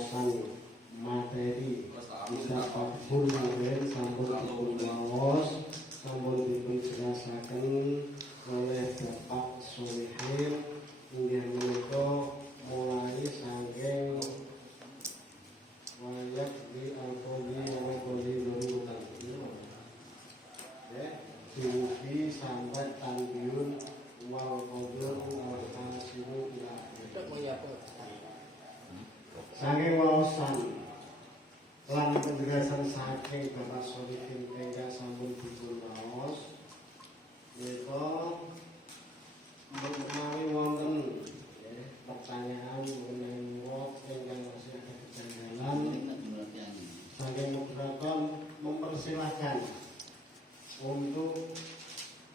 wawasan materi bisa pun mungkin sampun dipunwaos sampun dipunjelasaken oleh Bapak Solihin inggih menika mulai saking wayak di alkoholi dumugi sampai tanbiun wal qadr wal hasilu ila saking wawasan lan penjelasan saking Bapak Solihin ingkang sampun dipunwaos menika menawi wonten pertanyaan mengenai wong ingkang masih ada kejanggalan saking moderator mempersilahkan untuk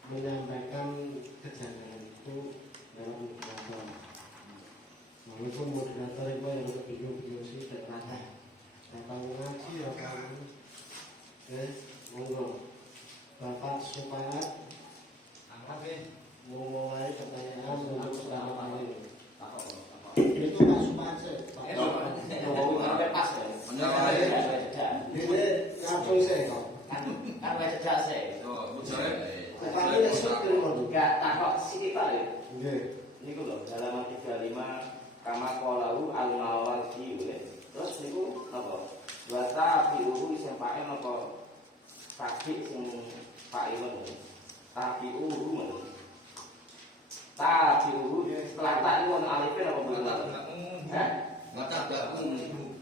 menyampaikan kejanggalan itu dalam moderator. Walaupun moderator itu yang video-video sih terkadang datang ngaji ya kan, monggo Bapak supaya memulai pertanyaan untuk pertama kali. Itu Pak Supanse. Pak pas ya. Ini langsung saya kok. Kan jejak saya. Tapi nesuk dulu enggak takok sithik Pak. Nggih. Niku lho halaman 35 kama qalahu al-Mawardi. Terus niku napa? Wa tabi'uhu sing pae napa? Tabi sing pae ngono. Tabi'uhu ngono. Tabi'uhu setelah tak niku wonten alife napa mboten? Hah? Mata bakmu niku.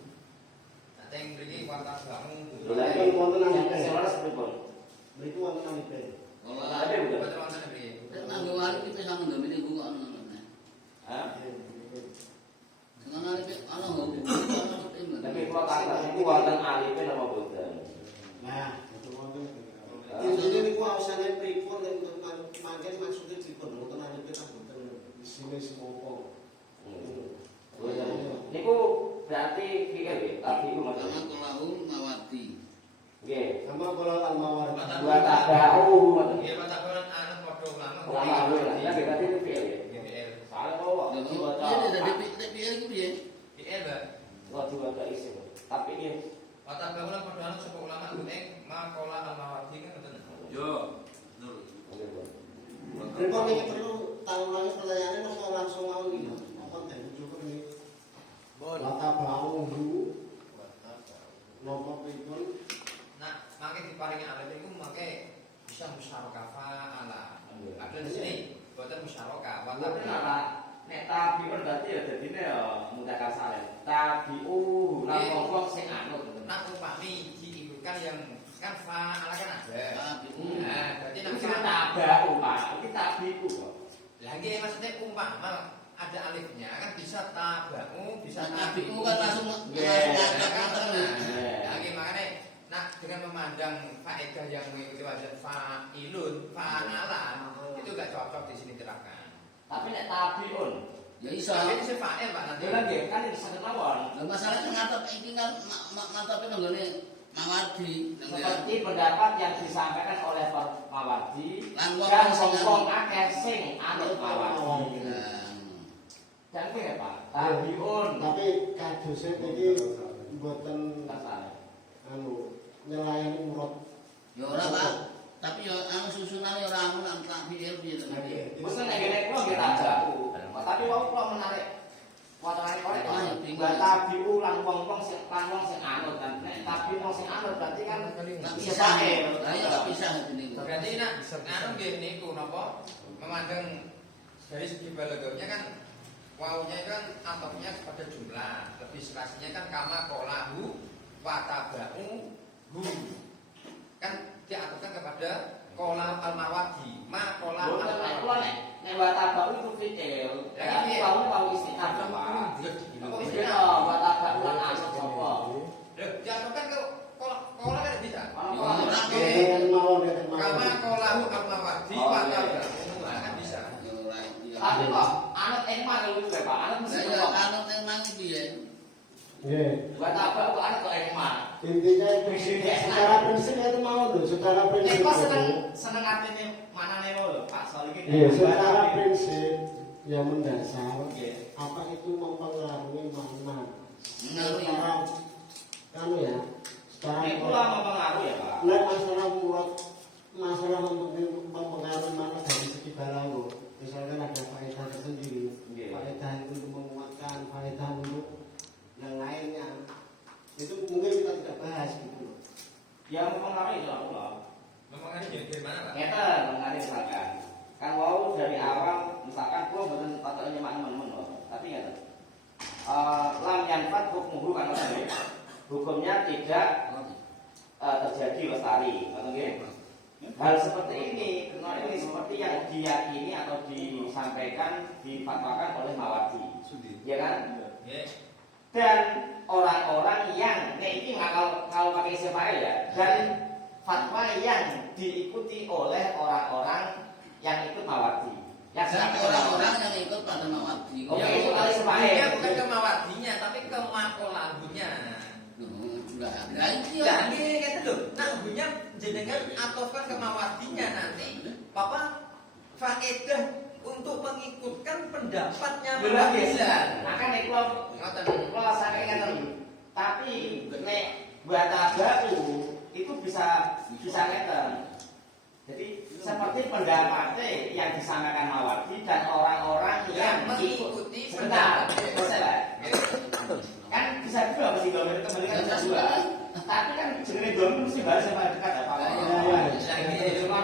Teng mriki wata bakmu. Lha iki wonten alife. Sewelas pripun? Mriku wonten alife. Ora ada udah. Wonten mriki. Nanggo alife kita sampe ndome niku kok ono. Hah? Tapi kalau kata itu wonten alife napa boten? Nah, itu wonten. Intine niku ausane pripun nek mangken maksude dipun wonten alife ta boten? Isine semopo. Niku berarti pikir nggih, tapi iku maksudnya kalau mawati. Nggih, sama kalau al-mawati. Dua tabahu ngoten. Nggih, patakonan anak padha ulama. Ulama lah, ya berarti itu piye? Nggih, salah kok. Iya, dari piye iku piye? Piye, Mbak? Waktu baca isi, tapi ini watak bangunan perdoaan sebuah ulama guneng makola al-Mawardi kan betul. Yo, betul. Repot ini perlu tahu lagi pertanyaannya mau langsung mau gitu. Apa dari cukup ini? Watak bangun dulu. Nopo pun. Nah, makai diparingi alat itu makai bisa musyarakah ala. Ada di sini, buatan musyarakah. Watak ala. Nek tabiun berarti ya dadine ya mudzakkar salim. Tabiu lan wong sing anut. Nak upami diikutkan yang kan fa'ala kan ada. Tabiu. Nah, berarti nek tabiu Pak, iki tabiu kok. Lah nggih maksudnya umpama ada alifnya kan bisa tabiu, bisa tabiu kan langsung lagi makanya nah dengan memandang faedah yang mengikuti wazan fa'ilun, fa'ala itu enggak cocok di sini terangkan. Tapi nek tabiun ya iso. Tapi itu fa'il Pak nanti. Lha nggih kan iso mawon. Lah masalahnya ngatep iki kan ngatep nggone Mawardi. Seperti pendapat yang disampaikan oleh Mawardi dan wong akeh sing anut Mawardi. Dan piye Pak? Tabiun. Tapi kadose iki mboten anu nyelayani murad. Ya ora Pak. Tapi yo anu susunane ora anu nang tabiil piye to. Mesen nek kene kula nggih tabaku. Tapi wau kula menarik wacanane korek. Buat tabiu lan wong-wong sing anut kan. Nek tabiu wong sing anut berarti kan bisa ae. Lah ya bisa jenenge. Berarti nek anu nggih niku napa memandang dari segi balaganya kan waunya itu kan atofnya kepada jumlah. Lebih spesifiknya kan kama qolahu wa tabau hu. Kan diatofkan kepada kolam al-Mawardi, ma kolam al-Mawardi. Nek watabau itu fi'il. Tapi wau istiqamah Pak. Apa istiqamah watabau lan asal sapa? Lho, diatofkan ke kolam kan bisa. Kama kolam al-Mawardi watabau kan bisa. Tapi kok anut emang lho Pak, anut mesti anut emang piye? Nggih. Buat apa kok anut kok emang? Intinya secara prinsip itu mau lho, secara prinsip. Kok seneng artinya manane lho, Pak Solihin. Iya, secara prinsip yang mendasar apa itu mempengaruhi makna sekarang kamu ya sekarang itu lama pengaruh ya Pak. Nah masalah mempengaruhi mana dari segi balago misalkan ada faedah tersendiri faedah itu untuk menguatkan faedah untuk yang lainnya itu mungkin kita tidak bahas gitu Yang mempengaruhi itu apa? Mempengaruhi gimana Pak? Kita mengalir misalkan kan wow dari awal misalkan gua betul patoknya nyemak teman-teman loh tapi nggak lam yanfat hukmuhu kan hukumnya tidak terjadi lestari hal seperti ini karena ini seperti yang diyakini atau disampaikan difatwakan oleh Mawardi ya kan dan orang-orang yang ini kalau pakai siapa ya dan fatwa yang diikuti oleh orang-orang yang ikut Mawardi. Ya, orang-orang yang ikut pada Mawardi. Oke, itu kali sebaik. Bukan ke Mawardinya, tapi ke makolahunya. Nah, ini kata loh. Nah, hunya jenengan atofkan ke Mawardinya nanti. Papa faedah untuk mengikutkan pendapatnya Mawardinya. Maka nek kalau saya ingatkan. Tapi nek buat baru itu bisa ngeten. Jadi seperti pendapatnya yang disampaikan Mawardi dan orang-orang yang mengikuti sebentar, kan bisa juga mesti domain kembalikan bisa juga. Tapi kan jenis domain mesti bahas sama dekat apa? Cuma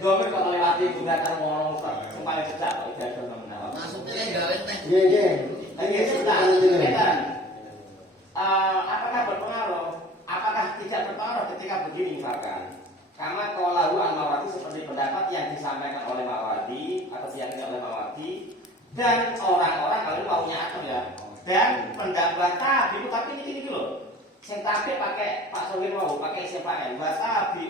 domain kalau lewati gugatan ngomong supaya sejak kalau tidak ada menawar. Maksudnya gawe teh. Iya sudah. Apakah berpengaruh? Apakah tidak berpengaruh ketika begini misalkan? Karena kalau Al-Mawardi seperti pendapat yang disampaikan oleh Mawardi atau diyakini oleh Mawardi dan orang-orang kalau maunya apa ya dan pendapat tabi tapi ini loh yang tabi pakai Pak Sowir mau pakai SPN tabi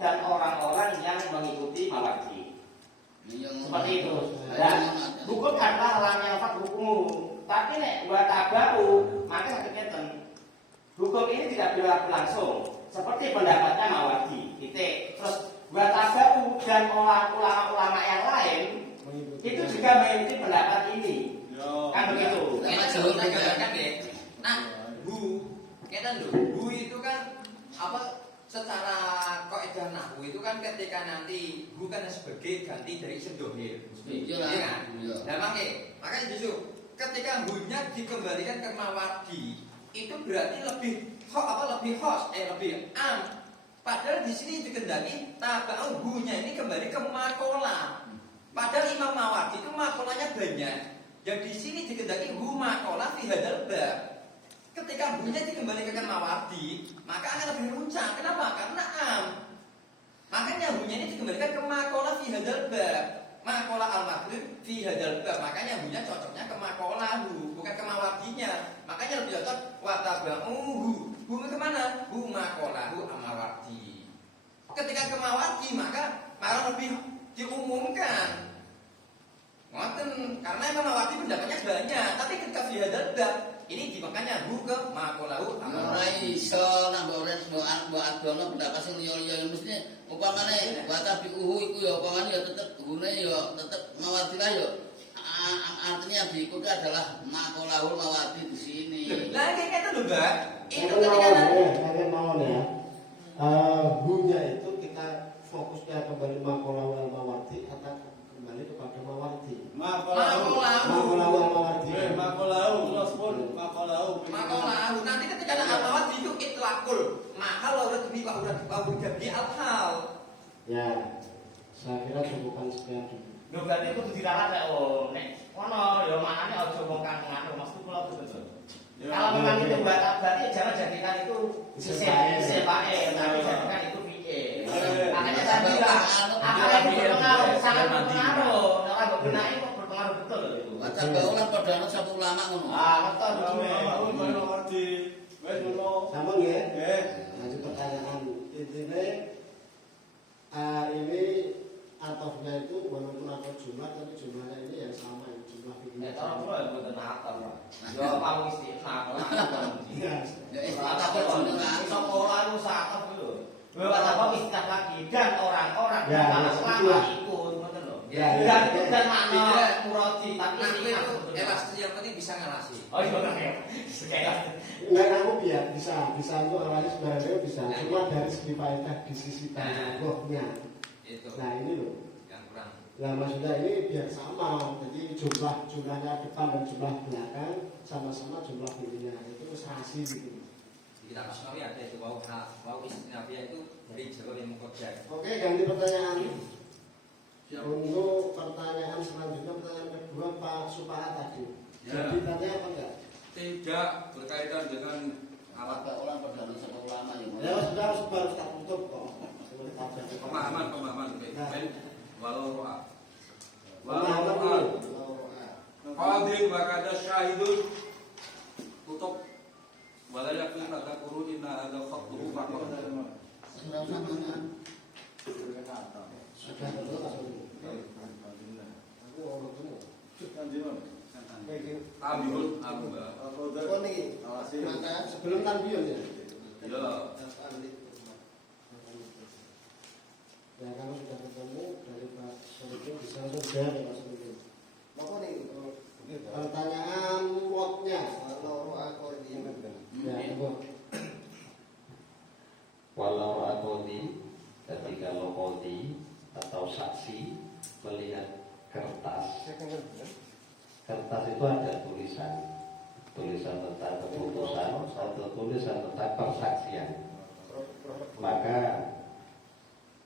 dan orang-orang yang mengikuti Mawardi seperti itu dan hukum adalah lam yang fat hukum tapi nek buat tabau maka sakitnya hukum ini tidak berlaku langsung seperti pendapatnya Mawardi terus buat tabu dan ulama-ulama yang lain itu juga mengikuti pendapat ini kan begitu nah kita itu kan apa secara kaidah nahwu itu kan ketika nanti bukan sebagai ganti dari sendohir iya kan nah makanya justru ketika hunya dikembalikan ke Mawardi itu berarti lebih am. Padahal di sini dikendaki tabau hunya ini kembali ke makola. Padahal Imam Mawardi itu makolanya banyak. Yang di sini dikendaki hu makola fi hadzal bab. Ketika hunya dikembalikan ke Mawardi, maka akan lebih runcang. Kenapa? Karena am. Makanya hunya ini dikembalikan ke makola fi hadzal bab. Makola al-maghrib fi hadzal bab. Makanya hunya cocoknya ke makolahu, bukan ke Mawardinya. Makanya lebih cocok watabauhu. Bumi kemana? Makolahu Mawardi. Ketika ke Mawardi maka lebih diumumkan. Ngoten karena Imam Mawardi pendapatnya banyak, tapi ketika fi hadzal bab ini makanya ke makolahu Mawardi. Iso nambah orang mbok adono pendapat sing liya-liya mestine upamane watabauhu iku ya upamane ya tetep gune ya tetep Mawardi lah ya. Artinya yang diikuti adalah makolahu Mawardi di sini. Lah kayak gitu lho, Mbak. Itu ketika mau ya hunya itu kita fokusnya kembali makolahu al-Mawardi atau kembali kepada Mawardi makolahu nanti ketika ada al-Mawardi itu itlaqul mahal ora demi wa ora demi al-hal ya saya kira cukupan sekian dulu. Lho berarti itu diralat ya nek ngono ya maknane aja wong kang ngono maksud kula betul. Kalau memang itu berarti jangan jadikan itu sebae tapi jadikan itu piye. Makanya saya bilang akan berpengaruh sangat berpengaruh. Ora bebenake kok berpengaruh betul lho itu. Baca baulan padha ana sapa ulama ngono. Betul betul. Wes ngono. Sambung ya. Nggih. Lanjut pertanyaan intine ini atofnya itu walaupun atau jumlah tapi jumlahnya ini yang sama jumlah Ya cara kula ya mboten ataf. Ya paling istiqamah Iya. Ya ataf jumlah. Iso pola lu sakit lho. Lewat apa istilah lagi dan orang-orang Ya, yang selama ikut ngoten lho. Ya, dan makna Tidak. murati tapi Aku ini itu elasti yang penting bisa ngelasi. oh iya ya sekali Enggak aku biar bisa untuk alasi sebenarnya bisa. Cuma dari segi faedah di sisi tangguhnya. Itu Nah ini loh. yang kurang. Nah maksudnya ini biar sama. Jadi jumlahnya depan dan jumlah belakang sama-sama jumlah bunyinya. Itu serasi gitu. Di kitab Asmawi ada itu wau istinafiyah itu dari jalur yang mengkojek. Oke, ganti pertanyaan. Untuk pertanyaan selanjutnya, pertanyaan kedua Pak Supahat tadi. Ya. Jadi tanya apa enggak? Tidak berkaitan dengan alat Apakah orang berdalil sama ulama yang Ya sudah baru kita tutup kok. pemahaman baik walau ro'a Pemahaman dulu. qadir wa kada syahidun tutup wala yakun tadakuru inna hadza khattuhu faqad Sudah dulu langsung. Aku orang dulu. ambil amba Oh nih, maka sebelum tanbion ya. ya Ya kalau sudah ketemu dari Pak Solikin bisa langsung dari Pak Solikin. Apa nih? Pertanyaan wordnya. Ya, coba. Walau akodi ketika lokodi atau saksi melihat kertas itu ada tulisan tentang keputusan atau tulisan tentang persaksian, maka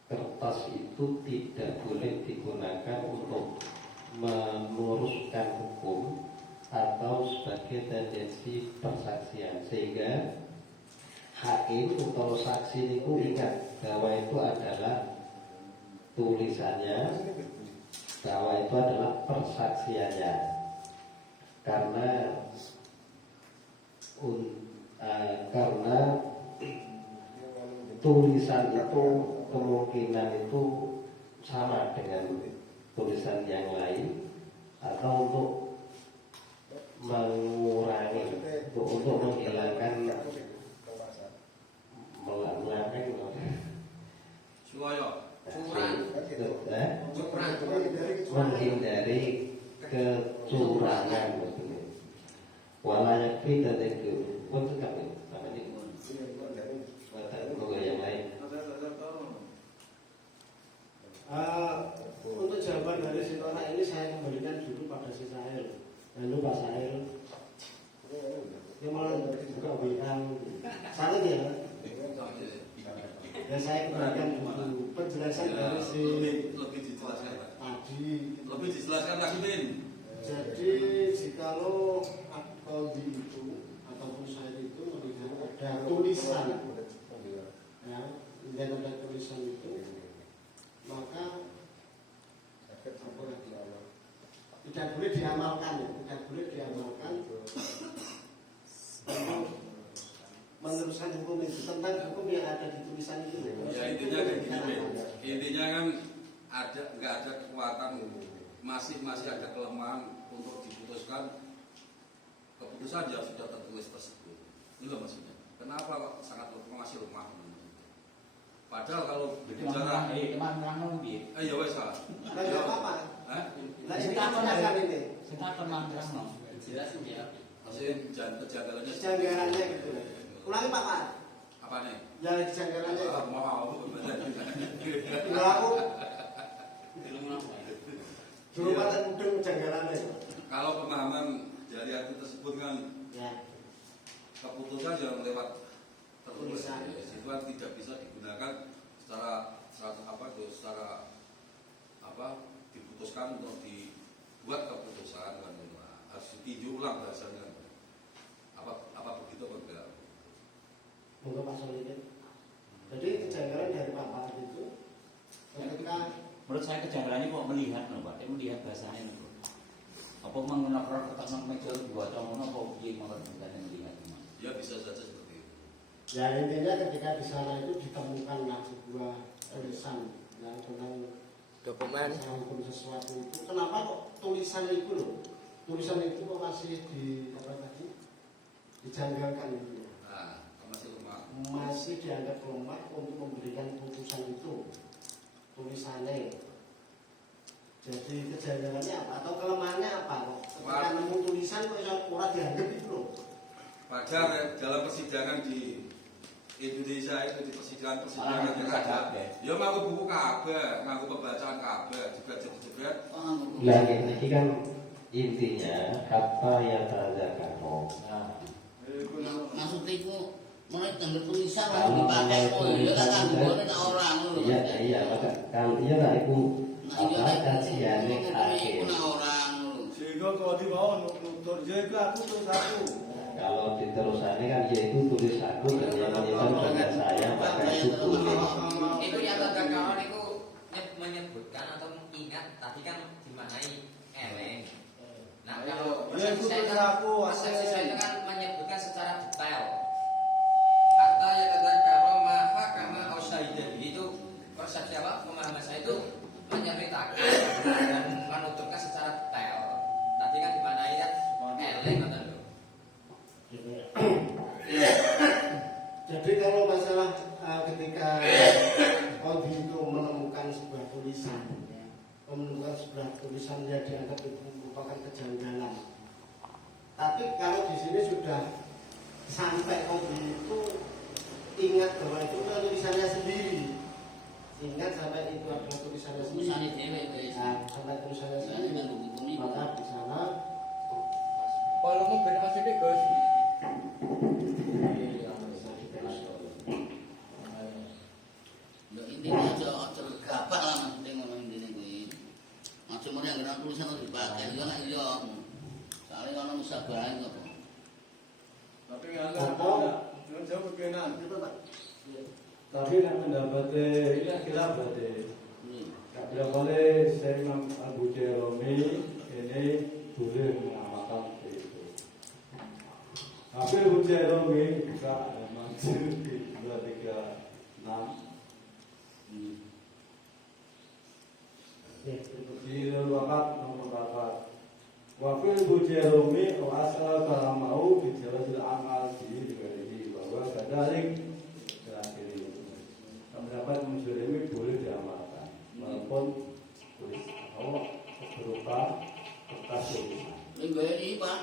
kertas itu tidak boleh digunakan untuk meluruskan hukum atau sebagai tendensi persaksian, sehingga hakim atau saksi itu ingat bahwa itu adalah tulisannya, bahwa itu adalah persaksiannya, karena tulisan itu kemungkinan itu sama dengan tulisan yang lain, atau untuk mengurangi, untuk menghilangkan menghindari kecurangan. Walayak kita itu untuk apa? Yang lain. Untuk jawaban dari Sintora ini saya kembalikan dulu pada si Sahil. Lalu Pak Sahil, dia malah juga bilang salah dia. Dan saya kembalikan dulu penjelasan dari si lebih dijelaskan tadi. lebih dijelaskan lagi Min. Jadi jikalau akodi itu ataupun saya itu melihat ada tulisan, ya, dan ada tulisan itu, maka tidak boleh diamalkan, ya, tidak boleh diamalkan untuk meneruskan hukum itu, tentang hukum yang ada di tulisan itu. Ya intinya kayak gini Min. Intinya kan nggak ada kekuatan, masih ada kelemahan untuk diputuskan keputusan yang sudah tertulis tersebut. Itu loh maksudnya. Kenapa kok sangat masih lemah? Padahal kalau berbicara ya wes lah. Nah, ya apa? Hah? Nah, ini apa ini? jelasin ya. Masih kejanggalannya. Kejanggalannya gitu. Ulangi Pak Pak. Apa nih? Ya kejanggalannya. Mau Kalau aku dulu paten mudeng kejanggalannya. kalau pemahaman dari arti tersebut kan Ya. keputusan yang lewat tertulis Tulisan. itu kan tidak bisa digunakan secara diputuskan untuk dibuat keputusan kan harus ditinjau ulang bahasanya. Apa begitu apa enggak? Monggo Pak Solikin. Jadi kejanggalan dari Pak Pak itu ketika menurut saya kejanggalannya kok melihat loh Pak, melihat bahasanya loh. Apa menggunakan kertas meja dua tahun apa piye mawon bukannya melihat. Ya bisa saja seperti itu. ya intinya ketika di sana itu ditemukanlah sebuah tulisan yang tentang Dokumen. hukum sesuatu itu. Kenapa kok tulisan itu loh? Tulisan itu kok masih dijanggalkan gitu. Nah, masih lemah. Masih dianggap lemah untuk memberikan putusan itu tulisannya. Jadi kejanggalannya apa atau kelemahannya apa? Ketika nemu tulisan kok iso ora dianggap itu loh. Wajar dalam persidangan di Indonesia itu di persidangan yang ada. Ya ngaku buku kabeh, ngaku pembacaan kabeh, juga jebret-jebret. Lagi ini kan intinya apa yang terjadi. Maksudnya itu menurut yang bertulisan harus dipakai oh iya kan boleh orang loh. Iya, maka kan iya lah itu apa kajiannya hakim. Orang loh. Sehingga kalau dibawa nutur juga aku terus aku. Kalau diterusannya kan ya itu tulis aku dan yang menyimpan bukan saya maka itu tulis. Itu yang tanda kawan itu menyebutkan atau ingat tadi kan dimaknai eleng. Nah kalau persepsi saya itu kan menyebutkan secara detail. Kata yang tanda kawan maha kama ausaidah itu persepsi apa pemahaman saya itu menceritakan dan menuturkan secara detail. Tadi kan dimaknai kan eleng atau Jadi kalau masalah ketika Odi itu menemukan sebuah tulisan, menemukan sebuah tulisan yang dianggap itu merupakan kejanggalan. Tapi kalau di sini sudah sampai Odi itu ingat bahwa itu adalah tulisannya sendiri, ingat sampai itu adalah tulisannya sendiri. Tulisannya dewe guys. Nah, sampai tulisannya sendiri, maka di sana kalau mau beda maksudnya Gus. Ya intinya aja gabak lah maksudnya ngono intine kuwi. Aja mrene yang tulisan harus dipakai yo nek yo. Soale ono musabah kok. Tapi nggak jauh berkenan. Tapi nak mendapatnya ini kita berarti. Tidak boleh saya Imam Abu Jeromi ini boleh mengamalkan itu. Tapi Abu Jeromi bisa maksud di 236 di wakat nomor 4. Wafil Abu Jeromi asal kalamau bijalasil amal di ini bahwa kadalik terakhir ini terdapat menjurimi boleh diamalkan walaupun tulis berupa kertas tulisan. Ini Pak.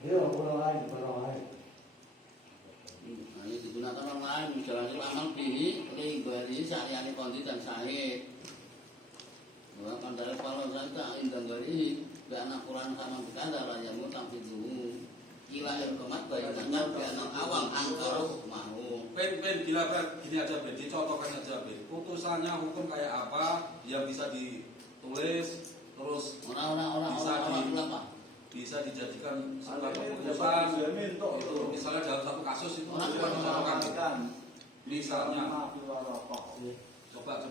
Iya, orang lain. Nah, ini digunakan orang lain menjalani amal ini oleh ini sehari-hari kondi dan sahih. Bahwa kandara kalau saya tak indah dari anak Quran sama berkata lah yang mau tampil dulu. Gila yang kemat bayangkan anak awang angkaro mau. Pen gila gini aja Ben, dicontohkan aja Ben. Putusannya hukum kayak apa yang bisa ditulis terus bisa dijadikan sebuah keputusan itu misalnya dalam satu kasus itu dicontohkan misalnya coba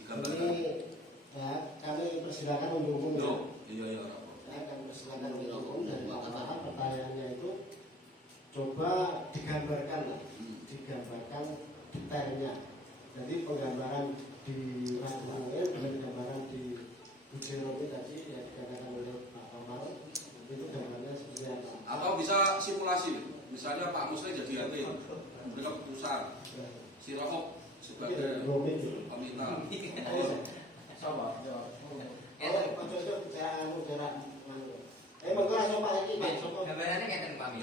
digambarkan. ini ya, kami persilakan mendukung ya. Iya. Kami persilakan mendukung dan apa pertanyaannya itu coba digambarkan detailnya. Jadi penggambaran di Rasulullah dengan gambaran di Bujeromi tadi yang dikatakan oleh Pak Omar itu gambarnya seperti apa? Atau bisa simulasi, misalnya Pak Muslim jadi hakim, memberikan keputusan, si Rohok sebagai peminta. Sama. Itu bicara monggo langsung Pak iki Pak Sopo. Gambarannya ngeten Pak Mi.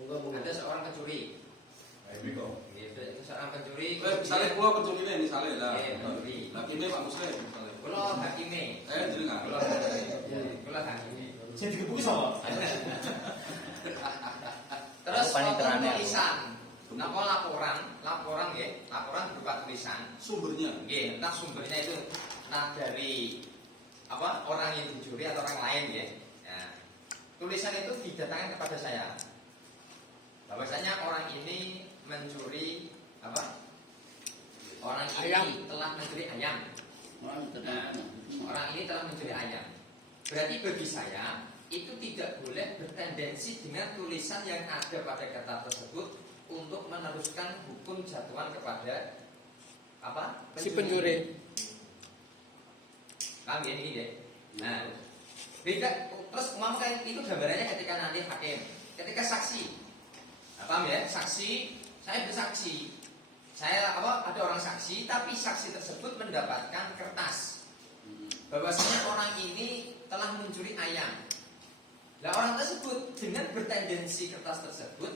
Monggo. Ada seorang pencuri. Seorang pencuri. Misalnya gua pencuri ini misalnya lah. Pencuri. Hakimnya Pak Muslim misalnya. Kulo hakime. Jenengan. Kulo hakime. Saya digebuki sama. Terus tulisan. Napa laporan nggih, laporan berupa tulisan. Sumbernya. Nggih, entah sumbernya itu dari apa orang yang dicuri atau orang lain ya. Nah, tulisan itu didatangkan kepada saya. Bahwasanya orang ini mencuri apa? Orang ini telah mencuri ayam. Nah, orang ini telah mencuri ayam. Berarti bagi saya itu tidak boleh bertendensi dengan tulisan yang ada pada kertas tersebut untuk meneruskan hukum jatuhan kepada apa? Si pencuri. Paham ya ini deh. Nah, beda. Terus umpamanya itu gambarannya ketika nanti hakim, ketika saksi. Nah, paham ya? Saksi, saya bersaksi. Saya ada orang saksi, tapi saksi tersebut mendapatkan kertas. bahwasanya orang ini telah mencuri ayam. Nah, orang tersebut dengan bertendensi kertas tersebut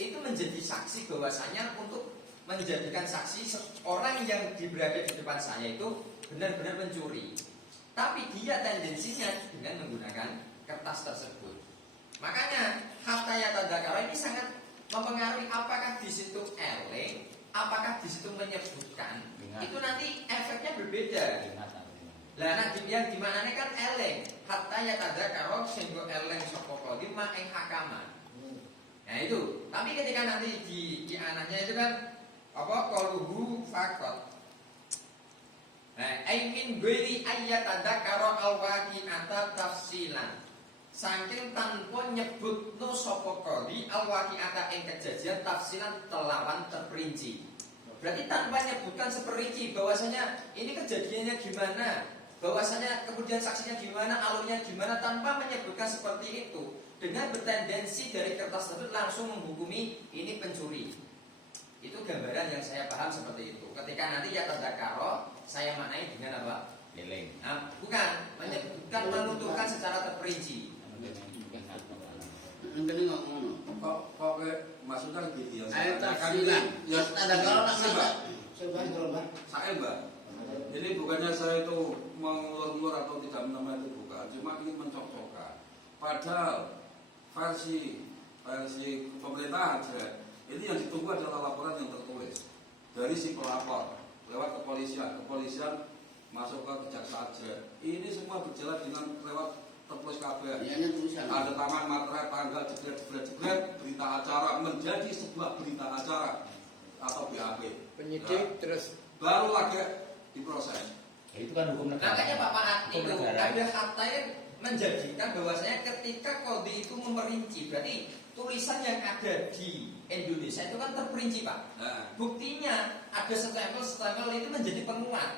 itu menjadi saksi bahwasanya untuk menjadikan saksi orang yang berada di depan saya itu benar-benar mencuri. Tapi dia tendensinya dengan menggunakan kertas tersebut. Makanya hatta yatadzakara ini sangat mempengaruhi apakah di situ eleng, apakah di situ menyebutkan. Itu nanti efeknya berbeda. Lah yang dimana kan eleng, hatta yatadzakara sehingga eleng sapa qadi ma ing hakama. Nah itu. Tapi ketika nanti di anaknya itu kan apa qaluhu faqat. Nah, aimin ghairi ayyatadzakara al-waqi'ata tafsilan. Saking tanpa nyebutno sapa qadi al-waqi'ata ing kejadian tafsilan telawan terperinci. Berarti tanpa nyebutkan seperinci bahwasanya ini kejadiannya gimana, bahwasanya kemudian saksinya gimana, alurnya gimana, tanpa menyebutkan seperti itu. Dengan bertendensi dari kertas tersebut langsung menghukumi ini pencuri. Itu gambaran yang saya paham seperti itu. Ketika nanti yatadzakara saya maknai dengan apa? Eleng. Nah, bukan menyebutkan, menuturkan secara terperinci. Ini ngomong. Kok maksudnya gitu ya? Ayat tafsilan. Ya ada kalau nak Saya Mbak, ini bukannya saya itu mengulur-ulur atau tidak menambah itu bukan, cuma ingin mencocokkan. Padahal versi pemerintah aja, ini yang ditunggu adalah laporan yang tertulis dari si pelapor lewat kepolisian masuk ke kejaksaan aja. Ini semua berjalan dengan lewat tertulis kabar. Ada tangan materai, tanggal, jebret, berita acara menjadi sebuah berita acara atau BAP. Penyidik terus baru lagi diproses. Itu kan hukum negara. Makanya Pak Mahat itu ada hatta yang menjadikan bahwasanya ketika qadi itu memerinci, berarti tulisan yang ada di Indonesia itu kan terperinci Pak. Buktinya ada stempel itu menjadi penguat.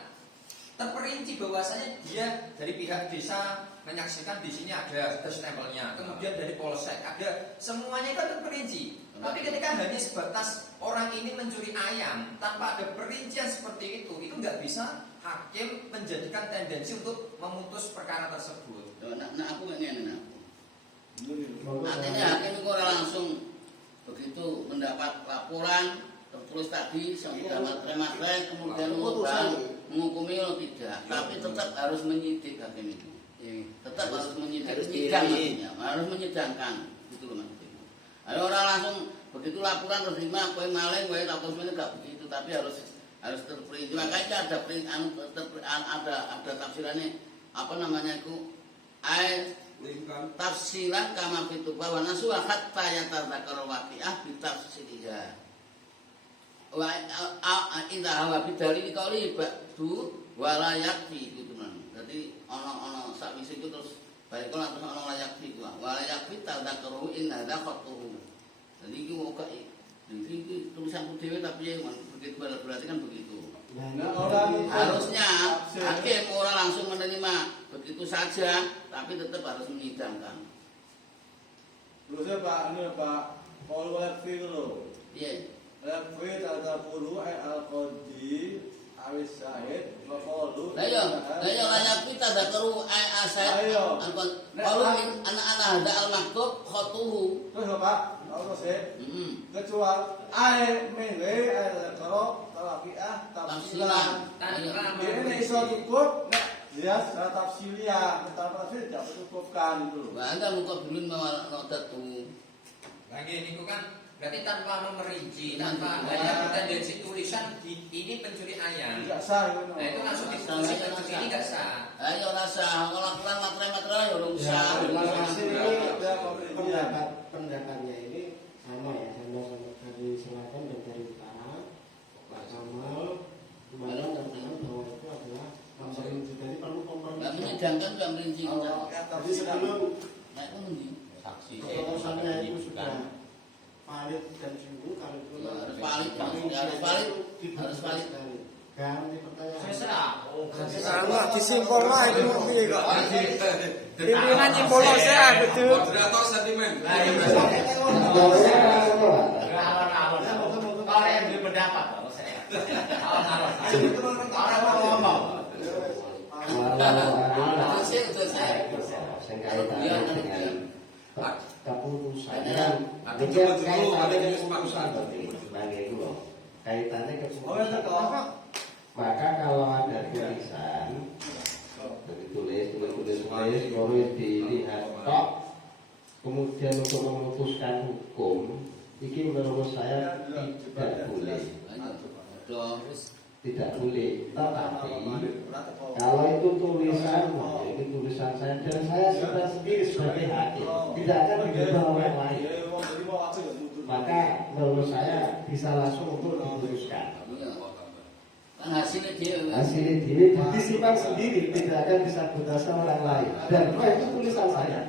Terperinci bahwasanya dia dari pihak desa menyaksikan di sini ada stempelnya, kemudian dari polsek ada, semuanya itu terperinci. Tapi ketika hanya sebatas orang ini mencuri ayam tanpa ada perincian seperti itu nggak bisa hakim menjadikan tendensi untuk memutus perkara tersebut. Nah aku pengen artinya hakim itu langsung begitu mendapat laporan tertulis tadi sampai materai kemudian menghukumi atau tidak, tapi tetap harus menyidik hakim itu. Tetap harus menyidik, harus menyidangkan, gitu loh maksudnya. Ada orang langsung begitu laporan terima, kue maling, kue takut semuanya nggak begitu, tapi harus terperinci. Makanya ada tafsirannya apa namanya itu tafsilan kama fitu bahwa nasuha hatta yatadzakara waqi'ah bitafsiliha. Wa indah hawa bidali dikali ba'du wala yakfi gitu kan. Jadi ana sakwise itu terus balik terus ana layak fi wala yakfi tadzakuru in hadza khatuhu. Jadi iki kok iki tulisan dhewe tapi begitu berarti kan begitu. Nah, orang harusnya hakim orang langsung menerima begitu saja, tapi tetap harus menyidangkan. Terusnya Pak, ini Pak Paul Webfi itu. Iya. Webfi tata puluh al-qadi awis syahid waqalu. Lah yo layak kita dakaru asad. Kalau anak-anak ada al-maktub khatuhu. Terus Pak, terus kecuali mengwe kalau talaqiah tafsilan. Ini iso cukup ya tafsilia, tafsir tidak cukupkan itu. Nah, Anda muka belum notat tuh. Lagi ini kan berarti tanpa memerinci, tanpa hanya tendensi tulisan ini pencuri ayam. Tidak sah itu. Nah itu langsung ditulis pencuri ini nggak sah. Ayo rasa kalau laporan materai ya dong sah. Pendapatnya ini sama ya, sama dari selatan dan dari utara. Pak Kamal kemarin mengatakan bahwa itu adalah pemerinci, jadi perlu pemerinci. Nggak menyidangkan nggak merinci. Jadi sebelum Nah itu mending. Saksi. keputusannya itu sudah valid dan sungguh kalau itu Harus valid. ganti pertanyaan. Sama disimpul lah itu mau piye kok. Pimpinan nyimpul saya betul. Moderator sentimen. Kalau yang berpendapat kalau saya. Kalau orang ngomong. Kalau Ada Jadi coba dulu, ada kaitannya yang keputusan sepakat. berarti. Sebagai itu loh. Kaitannya Oh ya keputusan. tak. Maka kalau ada tulisan tulis baru dilihat tok, kemudian untuk memutuskan hukum, ini menurut saya tidak boleh. Tidak boleh. Tetapi kalau itu tulisan, ini tulisan saya dan saya sudah sendiri sebagai hakim, tidak akan diubah oleh orang lain. Maka menurut saya bisa langsung untuk diputuskan. Kan hasilnya dia. Hasilnya diri disimpan sendiri, tidak akan disabotase orang lain. Dan itu tulisan saya.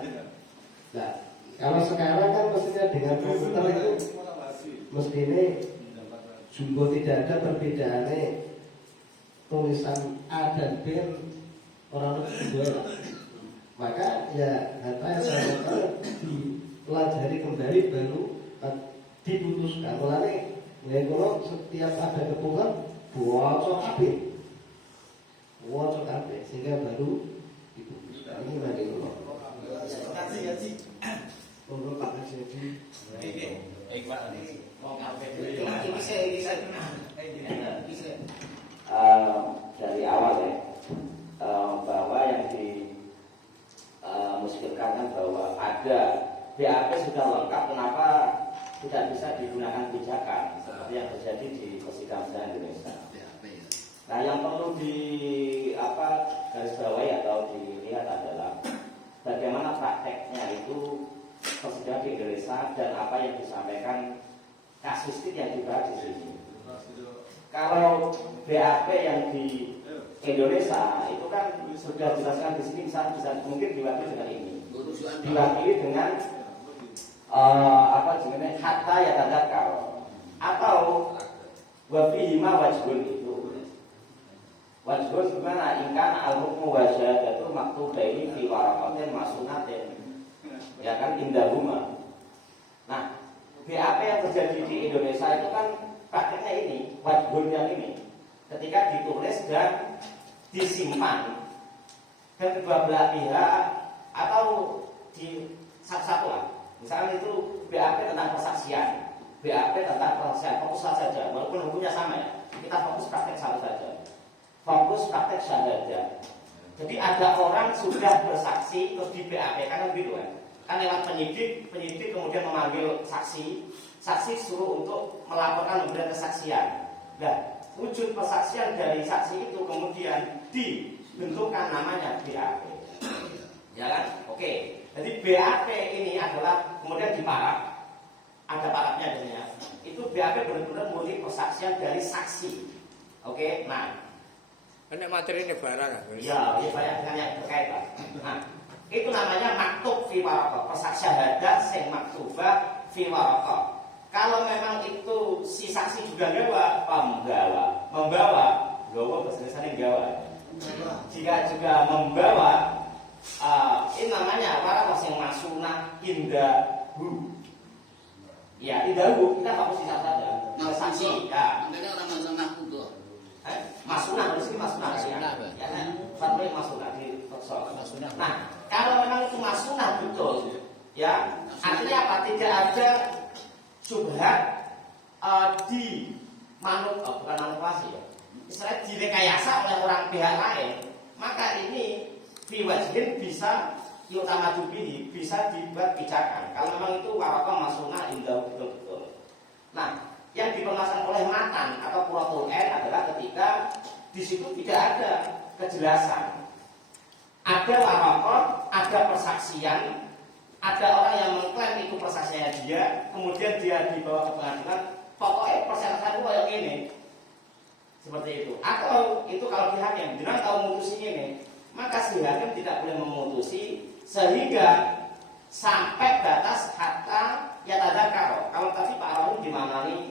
Nah, kalau sekarang kan mestinya dengan komputer itu mestinya jumbo tidak ada perbedaannya tulisan A dan B orang kedua. Maka ya kata yang saya katakan dipelajari kembali baru diputuskan. Mulanya ya kalau setiap ada keputusan wocok kabeh sehingga baru diputuskan. Ini bagaimana? Menurut Pak Haji. Dari awal ya, bahwa yang dimuskilkan kan bahwa ada BAP sudah lengkap, kenapa tidak bisa digunakan pijakan seperti yang terjadi di persidangan Indonesia. Nah, yang perlu garis bawahi atau dilihat adalah bagaimana prakteknya itu persidangan di Indonesia dan apa yang disampaikan kasuistik yang dibahas di sini. Kalau BAP yang di Indonesia itu kan sudah dijelaskan di sini, bisa mungkin diwakili dengan ini, diwakili dengan jenisnya hatta ya tadakar atau wafihima wajhun itu. Wajhun gimana? Ingkan al-hukmu wa syahadatu maktubaini fi waraqatin masunatin. Ya kan indahuma. Nah, BAP yang terjadi di Indonesia itu kan prakteknya ini, wajhun yang ini. Ketika ditulis dan disimpan dan kedua belah pihak atau di satu-satu lah. Misalkan itu BAP tentang persaksian, BAP tentang persaksian, fokus saja, walaupun hukumnya sama ya. Kita fokus praktek satu saja. Fokus praktek syahadat. Jadi ada orang sudah bersaksi terus di BAP kan begitu kan? Kan lewat penyidik kemudian memanggil saksi suruh untuk melaporkan memberikan kesaksian. Nah, wujud persaksian dari saksi itu kemudian dibentukkan namanya BAP. Ya kan? Oke. Jadi BAP ini adalah kemudian diparaf. Ada parafnya biasanya. Itu BAP benar-benar murni persaksian dari saksi. Oke. Nah, Ini materi ini barang kan? ya, banyak dengan yang berkaitan. Nah, itu namanya maktub fi waraqah, persaksian syahadat sing maktubah fi waraqah. Kalau memang itu si saksi juga membawa bahasa Indonesia gawa. Jika juga membawa ini namanya waraqah sing masunah indahu. Ya, indahu kita fokus di saja. Saksi, ya. Makanya orang masalah itu. Masunah, di sini masunah ya. Ya kan? Fatwa masunah di Foksol. Nah, kalau memang itu masunah betul, ya, artinya apa? Tidak ada subhat di bukan manipulasi ya. Misalnya direkayasa oleh orang pihak lain, maka ini fiwajhin bisa yutamadu bisa dibuat pijakan. Kalau memang itu waraqah masunah indah betul-betul. Nah, yang dipermasalahkan oleh matan atau quratul ain adalah ketika di situ tidak ada kejelasan. Ada waraqah, ada persaksian, ada orang yang mengklaim itu persaksiannya dia, kemudian dia dibawa ke pengadilan, pokoknya persyaratan itu kayak ini. Seperti itu. Atau itu kalau di hakim, dengan tahu memutusi ini, maka si hakim tidak boleh memutusi sehingga sampai batas hatta ya tadakar. Kalau tadi Pak Rahul gimana nih?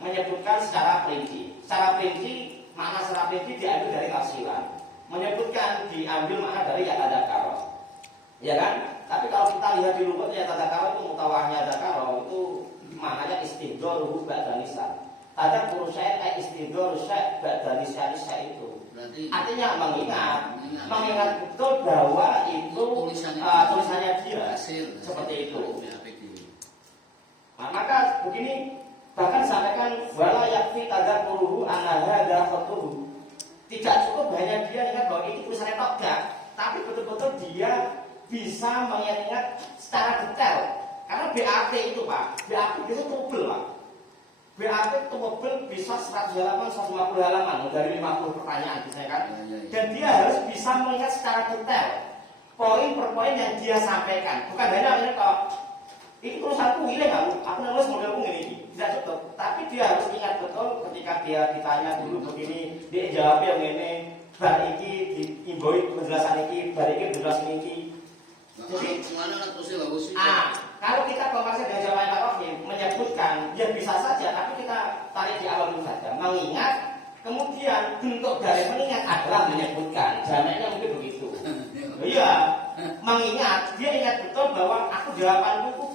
Menyebutkan secara perinci. Makna secara perinci diambil dari tafsiran. Menyebutkan diambil makna dari ya tadakar. Ya kan? Tapi kalau kita lihat di lugat ya tadakar itu mutawahnya tadakar itu maknanya istidhar ba'da nisan. Tadakkur syai' istidhar syai' ba'da nisan itu. Berarti Artinya mengingat betul bahwa itu tulisannya dia hasil seperti itu. BAPD. Nah, maka begini, bahkan disampaikan wala yakfi tadzakkuruhu anna hadza khatuhu. Tidak cukup hanya dia ingat bahwa ini tulisannya tok, tapi betul-betul dia bisa mengingat secara detail. Karena BAP itu Pak, BAP itu tebel Pak. BAP tebel bisa 100 halaman, 150 halaman dari 50 pertanyaan bisa kan. Dan dia harus bisa mengingat secara detail poin per poin yang dia sampaikan. Bukan hanya ini kok ini tulisanku hilang aku nulis modelku ini tidak cukup, tapi dia harus ingat betul ketika dia ditanya dulu begini, dia jawab yang ini, bar iki diimboi penjelasan iki, bar iki penjelasan iki. Jadi kemana terus bagus sih? Kalau kita komersil dengan jawaban Pak Rohim menyebutkan, ya bisa saja, tapi kita tarik di awal dulu saja. Mengingat, kemudian bentuk dari mengingat adalah menyebutkan. Jamaknya mungkin begitu. Iya, mengingat, dia ingat betul bahwa aku jawabanku